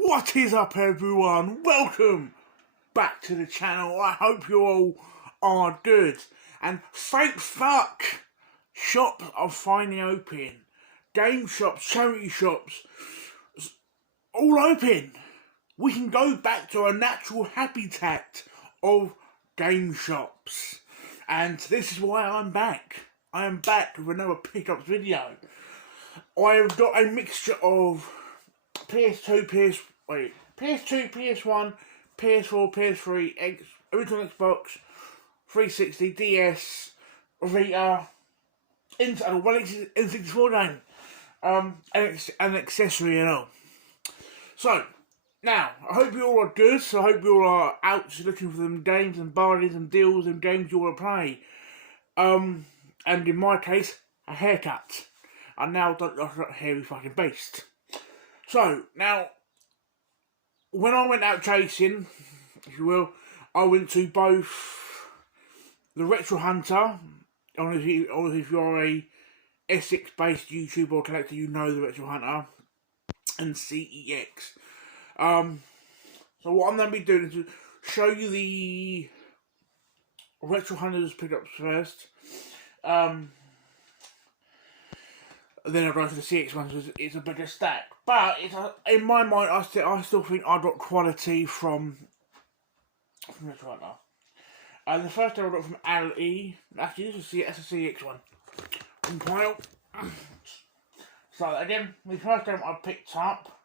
What is up, everyone? Welcome back to the channel. I hope you all are good. And thank fuck, shops are finally open. Game shops, charity shops, all open. We can go back to our natural habitat of game shops. And this is why I'm back. I am back with another pickups video. I've got a mixture of PS2, PS1, PS4, PS3, original Xbox, 360, DS, Vita, and one N64 game, and accessory and all. So, now, I hope you all are good, so I hope you all are out looking for them games and bargains and deals and games you want to play. And in my case, a haircut. I now don't look like a hairy fucking beast. So, now, when I went out chasing, if you will, I went to both the Retro Hunter, honestly if you're a Essex-based YouTuber or collector, you know the Retro Hunter, and CEX. So what I'm going to be doing is to show you the Retro Hunters pickups first. Then I'll go to the CX ones because it's a bigger stack. But in my mind, I still think I got quality from Retro Hunter. The first I got from Ali. Actually, this is a CX one. Compile. So again, the first time I picked up.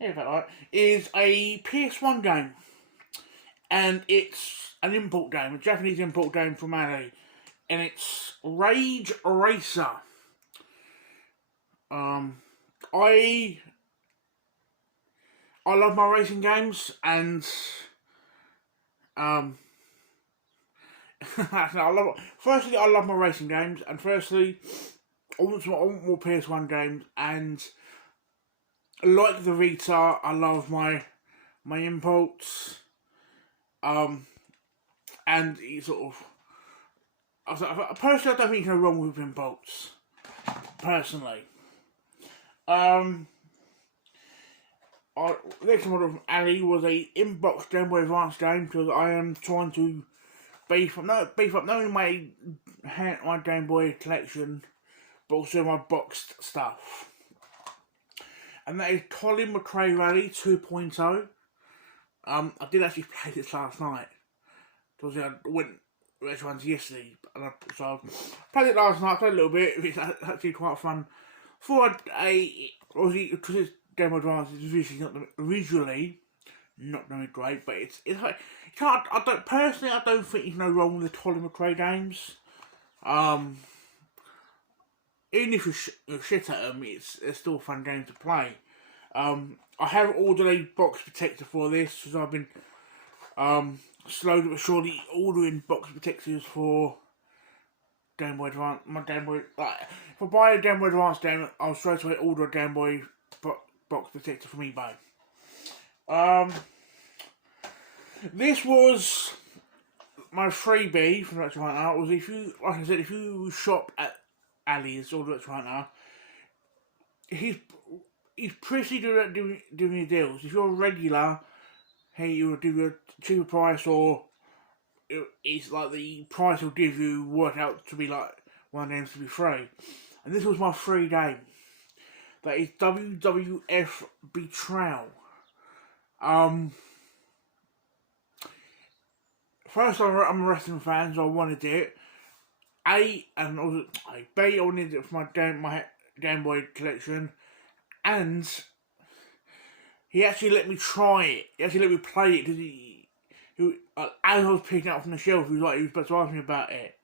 Yeah, about right. Is a PS1 game. And it's an import game, a Japanese import game from Ali, and it's Rage Racer. I love my racing games, and firstly, I love my racing games, and firstly, I want more PS1 games, and like the Vita, I love my imports. And he sort of, personally, I don't think there's no wrong with imports. Personally, the next model from Ali was a inbox Game Boy Advance game because I am trying to beef up not only my Game Boy collection, but also my boxed stuff. And that is Colin McRae Rally 2.0. I did actually play this last night. Because I went Retro Hunter yesterday, so I played it last night. Played a little bit. It's actually quite fun. Obviously, because it's Game Boy Advance, it's visually not very great, but it's like I don't think there's no wrong with the Colin McRae games. Even if you shit at them, it's still a fun game to play. I have ordered a box protector for this because I've been slowly but surely ordering box protectors for Game Boy Advance. My Game Boy, if I buy a Game Boy Advance game, I'll straight away order a Game Boy box protector from eBay. This was my freebie from Retro Hunter. Was if you shop at Ali's or Retro Hunter, he's pretty good at doing your deals. If you're a regular, he will give you a cheaper price, or it's like the price will give you work out to be like one of them to be free. And this was my free game. That is WWF Betrayal. First, I'm a wrestling fan, so I wanted it. B, I wanted it for my Game Boy collection. And he actually let me try it. He actually let me play it because as I was picking it up from the shelf, he was about to ask me about it.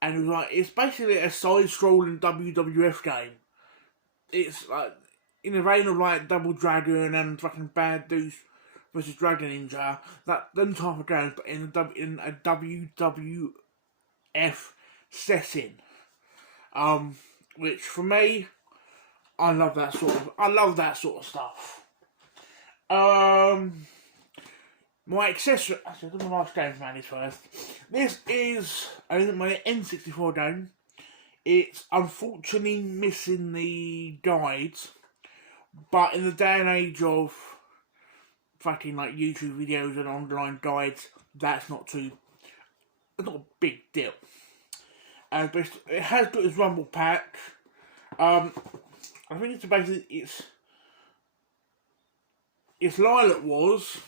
And he was like, it's basically a side-scrolling WWF game. It's like in the vein of like Double Dragon and fucking Bad Deuce versus Dragon Ninja, them type of games, but in a WWF setting. Which for me, I love that sort of stuff. My accessory. Actually, I'll do my last game from Andy's first. This is my N64 game. It's unfortunately missing the guides, but in the day and age of fucking like YouTube videos and online guides, that's not a big deal. But it has got its Rumble pack. I think it's basically it's Lilac Wars,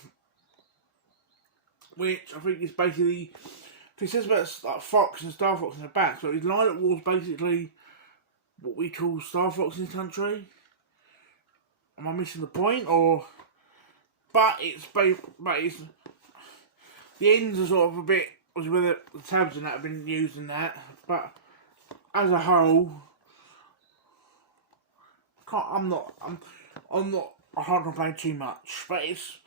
which I think is basically, it says about like Fox and Star Fox in the back, so is Lilac Wars basically what we call Star Fox in this country? Am I missing the point, or? But it's the ends are sort of a bit, with the tabs and that have been used in that, but as a whole, I can't complain too much. But it's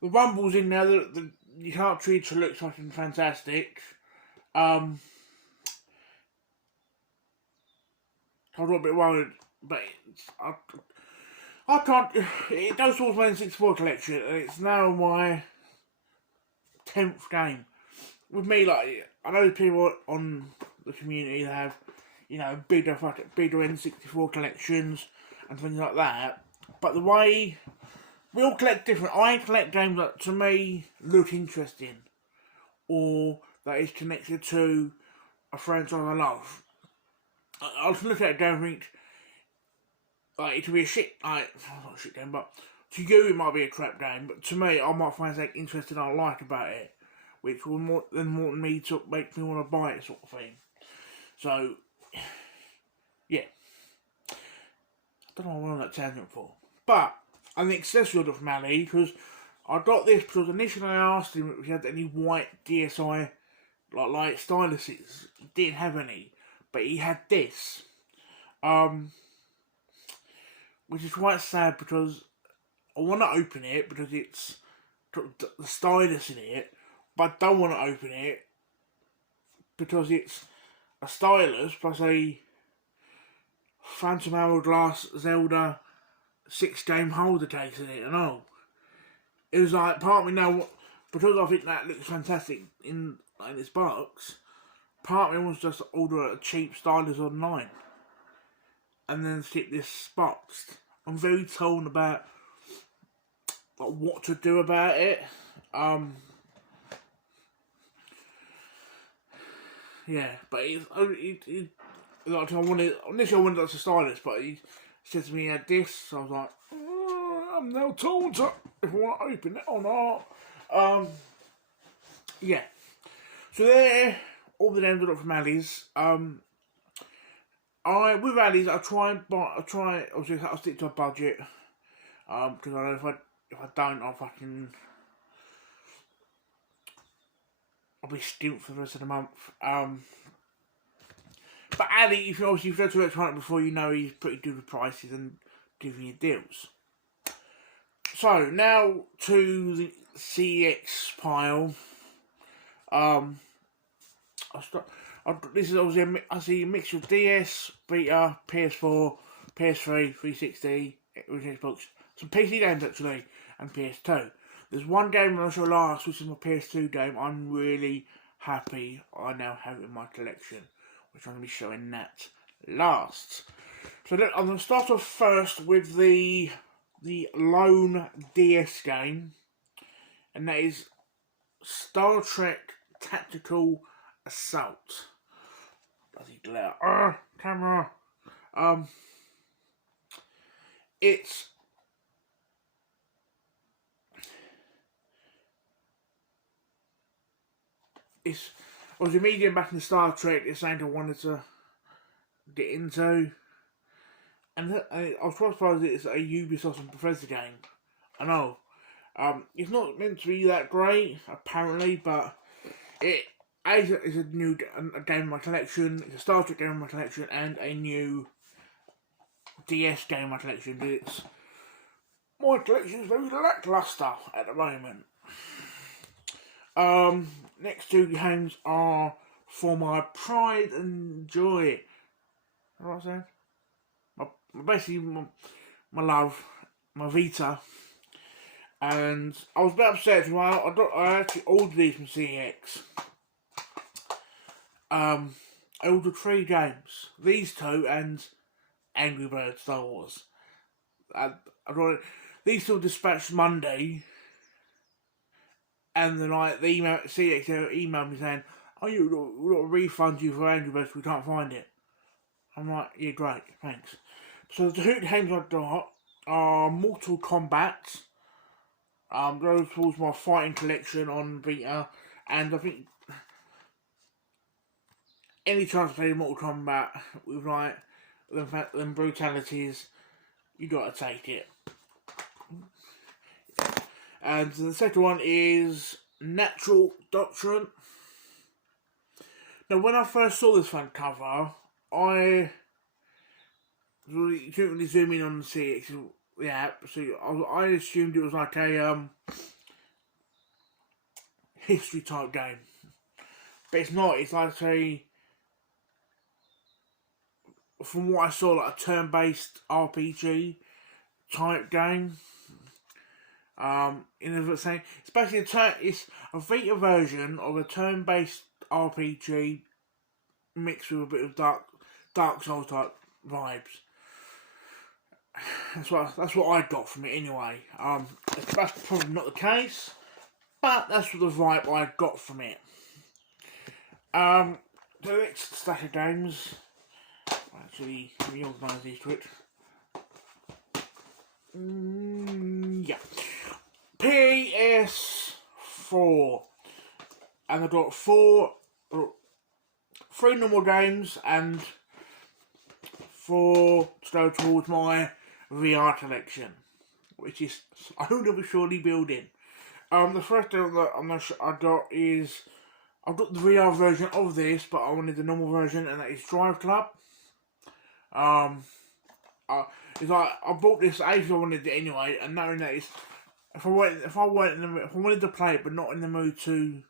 the Rumbles in there. The cartridge looks fucking fantastic. I was a bit worried, but I can't. It does towards my N64 collection, and it's now my 10th game. With me, like, I know people on the community that have, you know, bigger N64 collections and things like that. But the way we all collect different. I collect games that to me look interesting, or that is connected to a franchise I love. I was looking at a game and think, like, it could be a shit, like, not a shit game, but to you it might be a crap game, but to me I might find something interesting I like about it, which will more than me to make me want to buy it, sort of thing. So, yeah. I don't know what I'm on that tangent for. But, an accessory order from Ali, because I got this because initially I asked him if he had any white DSi, like light styluses. He didn't have any, but he had this. Which is quite sad because I want to open it because it's got the stylus in it, but I don't want to open it because it's a stylus plus a Phantom Hourglass Zelda 6-game holder case in it and all. It was like, part of me now, because I think that looks fantastic in this box, part of me wants just to order a cheap stylus online and then stick this boxed. I'm very torn about like, what to do about it. Yeah, but like, initially I wanted to stylus, but he said to me he had this, so I was like, I'm now torn to if I want to open it or not. Yeah. So there, all the names I got from Ali's. With Ali's, obviously I'll stick to a budget. Because I know if I don't, I'll be skint for the rest of the month. But Ali, if you've read to it before, you know he's pretty good with prices and giving you deals. So now to the CX pile. This is obviously I see a mixture of DS, Vita, PS4, PS3, 360, Xbox, some PC games actually, and PS2. There's one game I showed last, which is my PS2 game. I'm really happy I now have it in my collection, which I'm going to be showing that last. So I'm going to start off first with the lone DS game, and that is Star Trek Tactical Assault. Bloody glare. Camera. It's I was immediately back in Star Trek. It's something I wanted to get into, and I was quite surprised it's a Ubisoft and Bethesda game. I know. It's not meant to be that great, apparently, but it is a new game in my collection. It's a Star Trek game in my collection, and a new DS game in my collection. My collection is very lackluster at the moment. Next two games are for my pride and joy. What am I saying? Basically, my love, my Vita. And I was a bit upset because I actually ordered these from CX. I ordered 3 games. These 2 and Angry Birds Star Wars. I got these 2 dispatched Monday, and then like the email CXL emailed me saying, "Oh, we'll refund you for Angry Birds. We can't find it." I'm like, "Yeah, great, thanks." So the 2 games I got are Mortal Kombat. Those was my fighting collection on Vita, and I think any chance to play Mortal Kombat with like them brutalities, you gotta take it. And the second one is Natural Doctrine. Now, when I first saw this front cover, I really couldn't really zoom in on the CX the app, so I assumed it was like a history type game, but it's not. It's like from what I saw, like a turn-based RPG type game. In the same, it's basically it's a Vita version of a turn-based RPG mixed with a bit of Dark Souls type vibes. That's what I got from it anyway. That's probably not the case, but that's what the vibe I got from it. The next stack of games. Actually, reorganise these to it. Yeah. PS4. And I've got 3 normal games and 4 to go towards my VR collection, which is slowly but surely building. The first game that I got is, I've got the VR version of this, but I wanted the normal version, and that is Drive Club. It's like I bought this if I wanted it anyway, and knowing that if I wanted to play it but not in the mood to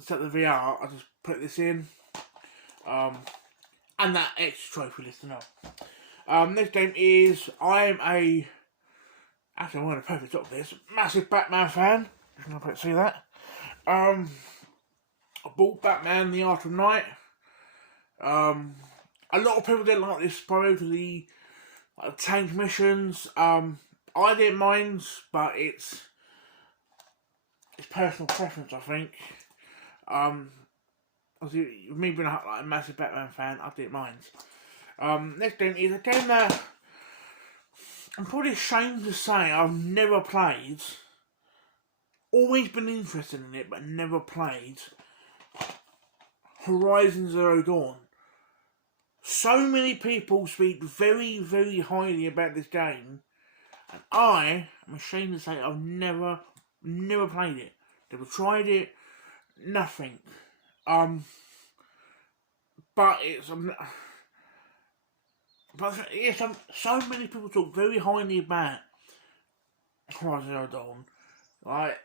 set the VR, I just put this in. And that extra trophy list and all. Next game is actually I'm going to perfect up this massive Batman fan. If you can see that. I bought Batman: The Arkham Knight. A lot of people didn't like this probably because the tank missions. I didn't mind, but it's personal preference, I think. With me being a massive Batman fan, I didn't mind. Next game is a game that I'm probably ashamed to say I've never played. Always been interested in it, but never played. Horizon Zero Dawn. So many people speak very, very highly about this game, and I am ashamed to say I've never played it. Never tried it. Nothing. But yes, so many people talk very highly about Horizon Zero Dawn, like,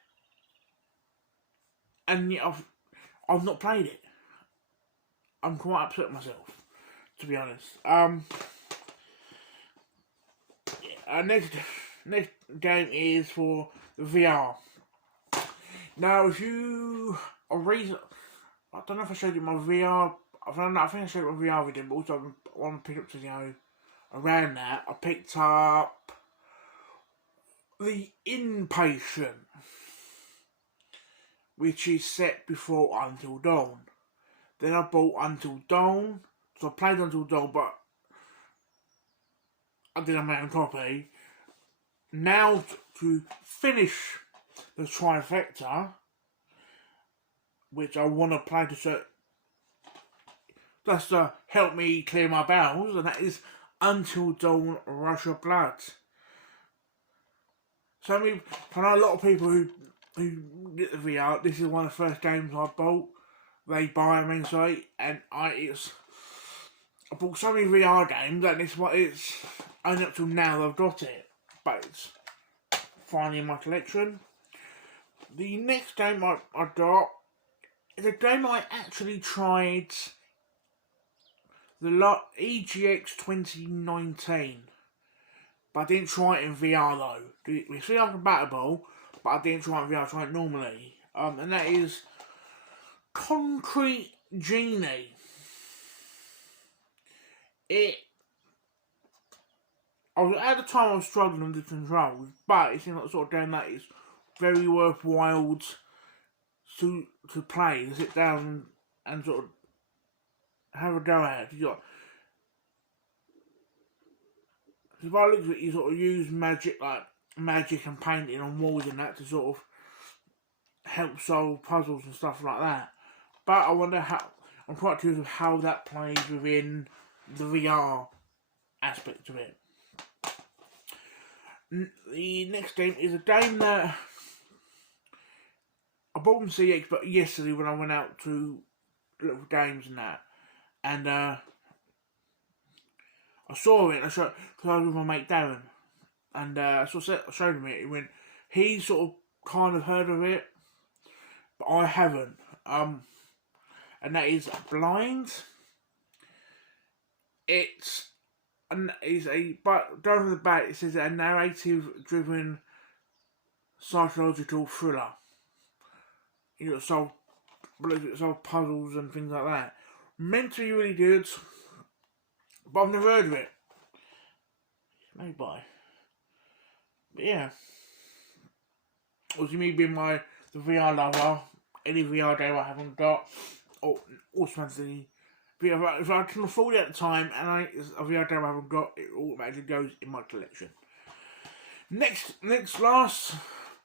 and yet I've not played it. I'm quite upset with myself, to be honest. Next game is for the VR. Now, if you I don't know if I showed you my VR. I think I showed you my VR video, but also I want to pick up to around that. I picked up The Inpatient, which is set before Until Dawn. Then I bought Until Dawn, so I played Until Dawn, but I did have my own copy. Now to finish the trifecta, which I want to play just to help me clear my bowels, and that is Until Dawn Rush of Blood. So I know a lot of people who get the VR, this is one of the first games I bought. They buy them inside, and I bought so many VR games, and it's only up till now that I've got it, but it's finally in my collection. The next game I got is a game I actually tried, the EGX 2019, but I didn't try it in VR though. It's VR compatible, but I didn't try it in VR, I tried it normally. And that is Concrete Genie. At the time I was struggling with the controls, but it seems like the sort of game that is very worthwhile to play, to sit down and sort of have a go at. If I look at it, you sort of use magic and painting on walls and that to sort of help solve puzzles and stuff like that. But I wonder I'm quite curious of how that plays within the VR aspect of it. The next game is a game that I bought from CX, but yesterday when I went out to look for games and that, and I saw it. Because I was with my mate Darren, and I showed him it. He sort of kind of heard of it, but I haven't. And that is Blind. But going from the back, it says a narrative-driven psychological thriller. You know, solve puzzles and things like that. Meant to be really good, but I've never heard of it. It's made by. But yeah. Obviously, me being the VR lover, any VR game I haven't got, or automatically, if I can afford it at the time and a VR game I haven't got, it automatically goes in my collection. Last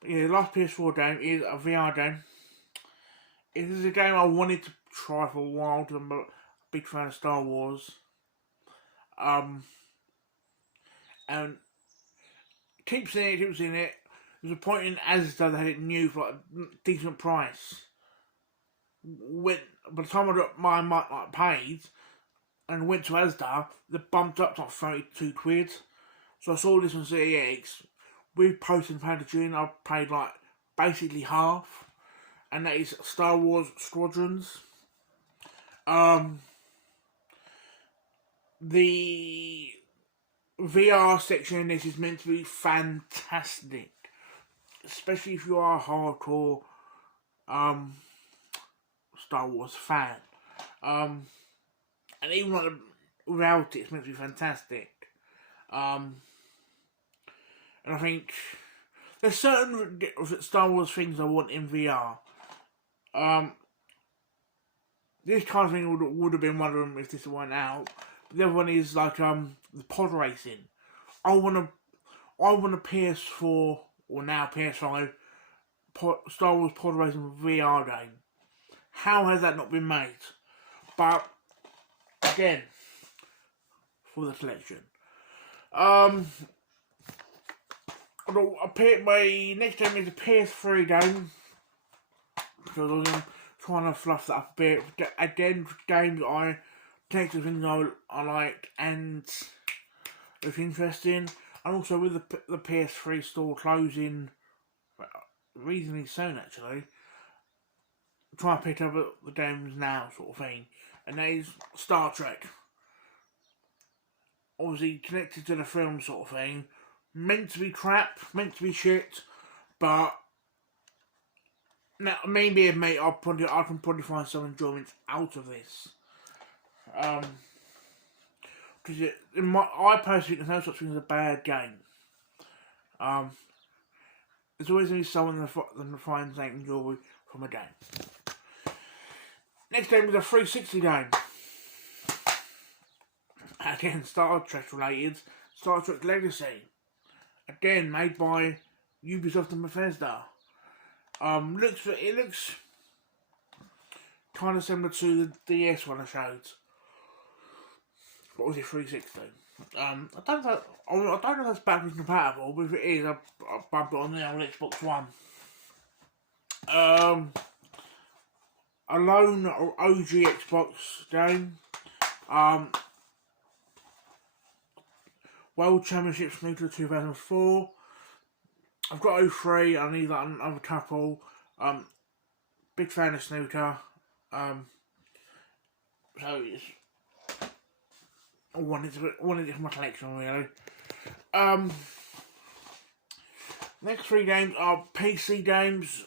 PS4 game is a VR game. It is a game I wanted to try for a while because I'm a big fan of Star Wars. And keep seeing it. There's a point in Asda that had it new for a decent price. By the time I got my paid and went to Asda, they bumped up to like £32. So I saw this on CEX with posting packaging. I paid like basically half, and that is Star Wars Squadrons. The VR section in this is meant to be fantastic, especially if you are a hardcore Star Wars fan. And even without it, it's meant to be fantastic. And I think there's certain Star Wars things I want in VR. This kind of thing would have been one of them if this went out. The other one is like the pod racing. I want a PS4 or now PS5 Star Wars pod racing VR game. How has that not been made? But again, for the collection. My next game is a PS3 game because I'm trying to fluff that up a bit. Again, games I take the things I like and it's interesting. And also with the PS3 store closing reasonably soon, actually, I'm trying to pick up the games now, sort of thing. And that is Star Trek. Obviously connected to the film, sort of thing. Meant to be crap, meant to be shit, but now maybe I can probably find some enjoyment out of this. Because I personally think there's no such thing as a bad game. There's always going to be someone that finds something enjoyable from a game. Next game is a 360 game. Again, Star Trek related. Star Trek Legacy. Again, made by Ubisoft and Bethesda. It looks kind of similar to the DS one I showed. What was it, 360? I don't know if that's backwards compatible, but if it is, I'll bump it on the old Xbox One. A lone OG Xbox game. World Championship Snooker 2004. I've got 03, I need like another couple. Big fan of snooker. So it's I wanted it for my collection, really. Next three games are PC games.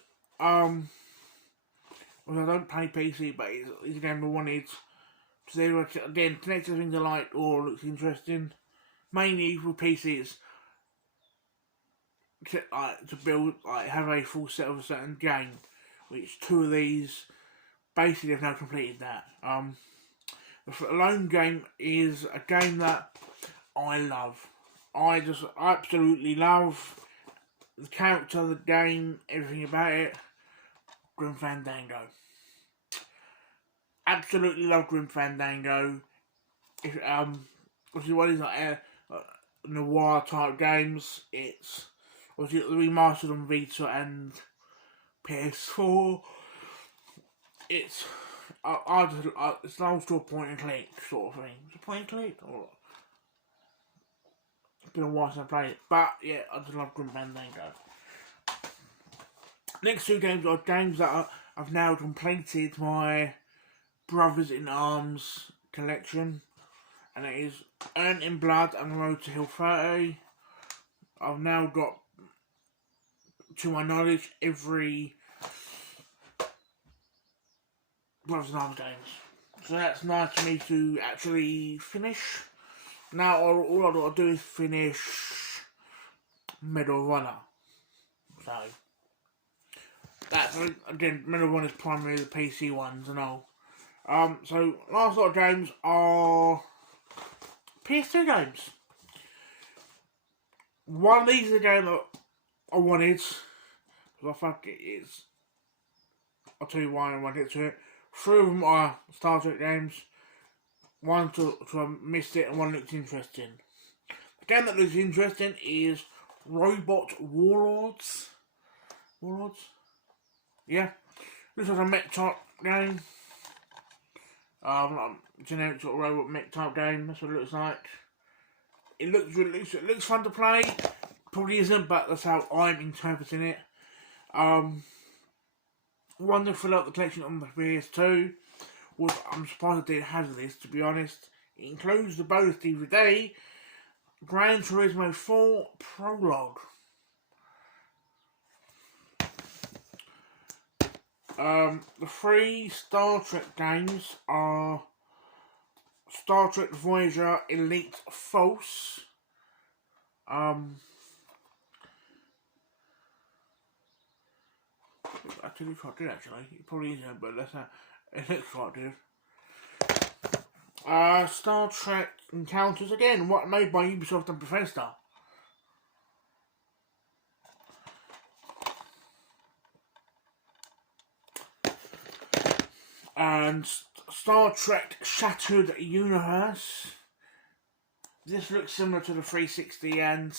Well, I don't play PC, but it's a game I wanted. So there were, again, connected things I like or looks interesting. Mainly for PCs to build, have a full set of a certain game, which two of these basically have now completed that. The Alone game is a game that I love. I just absolutely love the character of the game, everything about it. Grim Fandango. Absolutely love Grim Fandango. Obviously what is noir type games. It's obviously remastered on Vita and PS4. It's it's an old school point and click sort of thing. Is it point and click? Or it's been a while since I played it, but yeah, I just love Grim Fandango. Next two games are games that I've now completed my Brothers in Arms collection, and it is Earned in Blood and Road to Hill 30. I've now got, to my knowledge, every Brothers in Arms games. So that's nice for me to actually finish. Now all I've got to do is finish Medal of Honor. So that's, again, Medal of Honor is primarily the PC ones and all. So last lot of games are PS2 games. One of these is a game that I wanted, because I think it's, I'll tell you why I wanted to it. Three of them are Star Trek games. One to I missed it, and one looks interesting. The game that looks interesting is Robot Warlords. Warlords? Yeah. Looks like a mech type game. Generic sort of robot mech type game, that's what it looks like. It looks fun to play. Probably isn't, but that's how I'm interpreting it. One to fill out the collection on the PS2. Well, I'm surprised I didn't have this, to be honest. It includes the bonus DVD, Gran Turismo 4 Prologue. The three Star Trek games are Star Trek Voyager Elite Force. Actually, looks quite good, actually. It probably isn't, but that's not, it looks quite good. Star Trek Encounters, again, what made by Ubisoft and Bethesda. And Star Trek Shattered Universe. This looks similar to the 360 and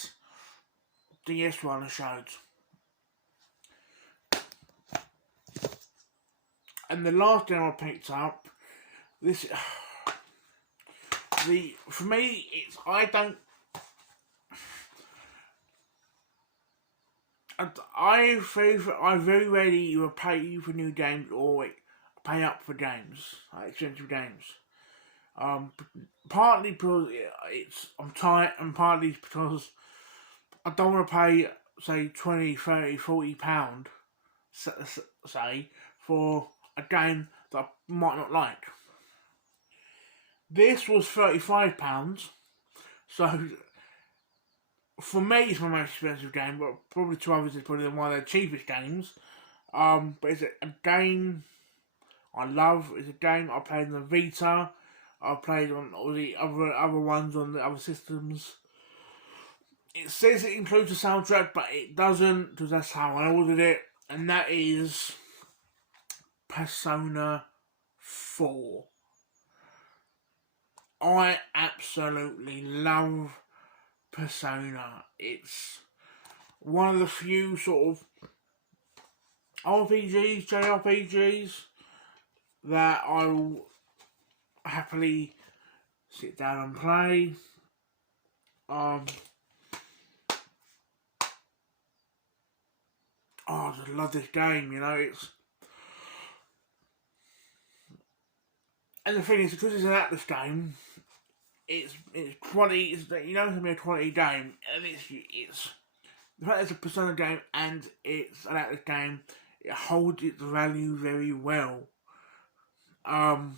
DS one I showed. And the last game I picked up, for me, it's, I very rarely either pay for new games or pay up for games, expensive games. Partly because I'm tight, and partly because I don't want to pay, say, 20, 30, 40 pound, say, for a game that I might not like. This was £35, so for me it's my most expensive game, but probably to others it's probably one of their cheapest games. But it's a game I love. It's a game I played on the Vita. I've played on all the other ones on the other systems. It says it includes a soundtrack, but it doesn't, because that's how I ordered it, and that is Persona 4. I absolutely love Persona. It's one of the few sort of RPGs, JRPGs, that I will happily sit down and play. I just love this game, you know, it's... And the thing is, because it's an Atlus game, it's quality, it's going to be a quality game, and it's the fact it's a Persona game and it's an Atlus game, it holds its value very well. I've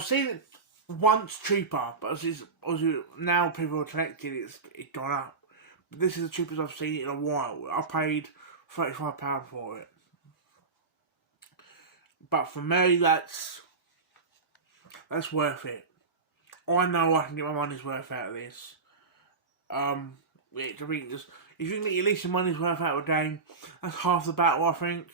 seen it once cheaper, but as now people are collecting it's gone up. But this is the cheapest I've seen it in a while. I paid £35 for it. But for me, that's worth it. I know I can get my money's worth out of this. If you can get at least your money's worth out of a game, that's half the battle, I think.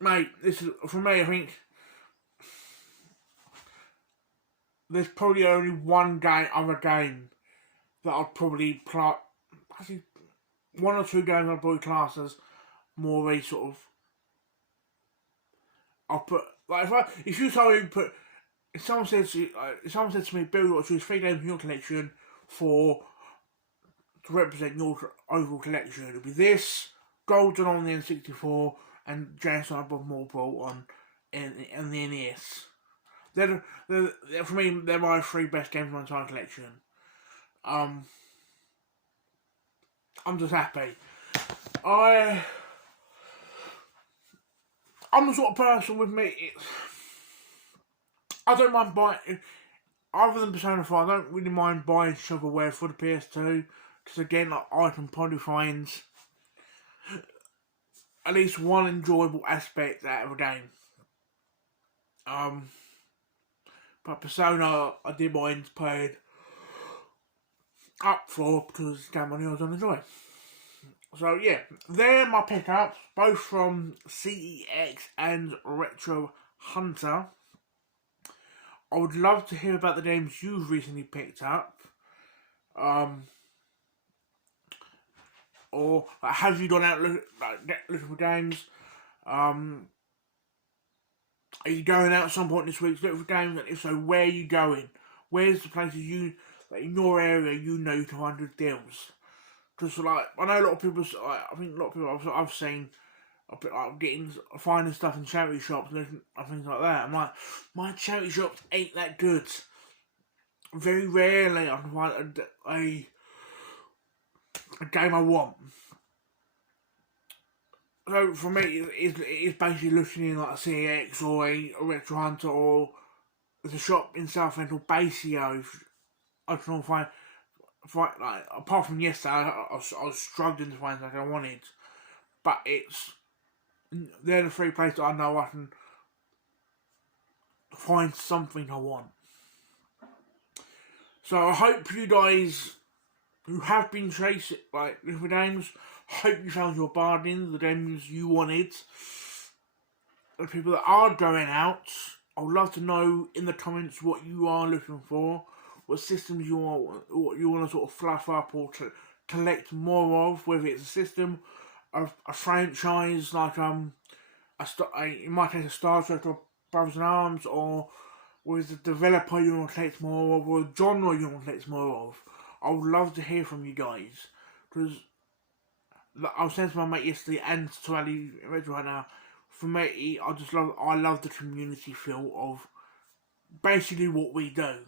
Mate, this is, for me, I think there's probably only one other game that I'd probably play. Actually, one or two games I'd probably class as more of a sort of. I'll put like if someone says to me, Bill, you got to choose 3 games in your collection to represent your overall collection. It'll be this, Golden on the N64, and Jason Above Marble on the NES. For me, they're my 3 best games in my entire collection. I'm just happy. I'm the sort of person with me. I don't mind buying. Other than Persona 5, I don't really mind buying shovelware for the PS2 because again, I can probably find at least one enjoyable aspect out of a game. But Persona, I did mind paying up for because it's game I knew I was going to enjoy. So yeah, they're my pickups, both from CEX and Retro Hunter. I would love to hear about the games you've recently picked up. Or have you gone out looking for games? Are you going out at some point this week to look for games? And if so, where are you going? Where's the places in your area you know to find good deals? Because I know a lot of people. I think a lot of people I've seen finding stuff in charity shops and things like that. I'm like, my charity shops ain't that good. Very rarely I can find a game I want. So for me, it's basically looking in like a CX or a Retro Hunter, or there's a shop in Southend called Basio. I can find. Like, apart from yesterday, I was struggling to find something I wanted, but they're the 3 places I know I can find something I want. So I hope you guys who have been chasing different games, hope you found your bargains, the games you wanted. The people that are going out, I would love to know in the comments what you are looking for. What systems you want to sort of fluff up or to collect more of, whether it's a system, a franchise like in my case a Star Trek or Brothers in Arms, or with a developer you want to collect more of, or a genre you want to collect more of. I would love to hear from you guys, because I was saying to my mate yesterday and to Ali right now. For me, I love the community feel of basically what we do.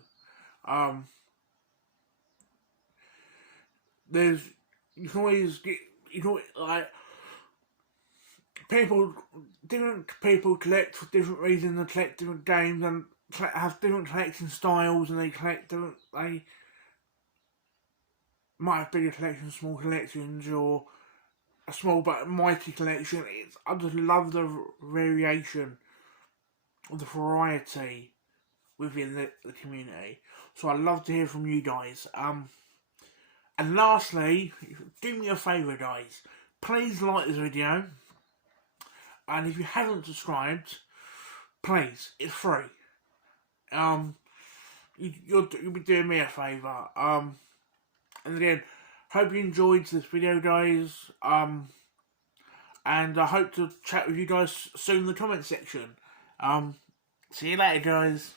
You can always get, different people collect for different reasons and collect different games and have different collection styles, and they might have bigger collections, small collections, or a small but mighty collection. I just love the variation, the variety within the community. So I'd love to hear from you guys. And lastly, do me a favour, guys. Please like this video. And if you haven't subscribed, please, it's free. You'll be doing me a favour. And again, hope you enjoyed this video, guys. And I hope to chat with you guys soon in the comment section. See you later, guys.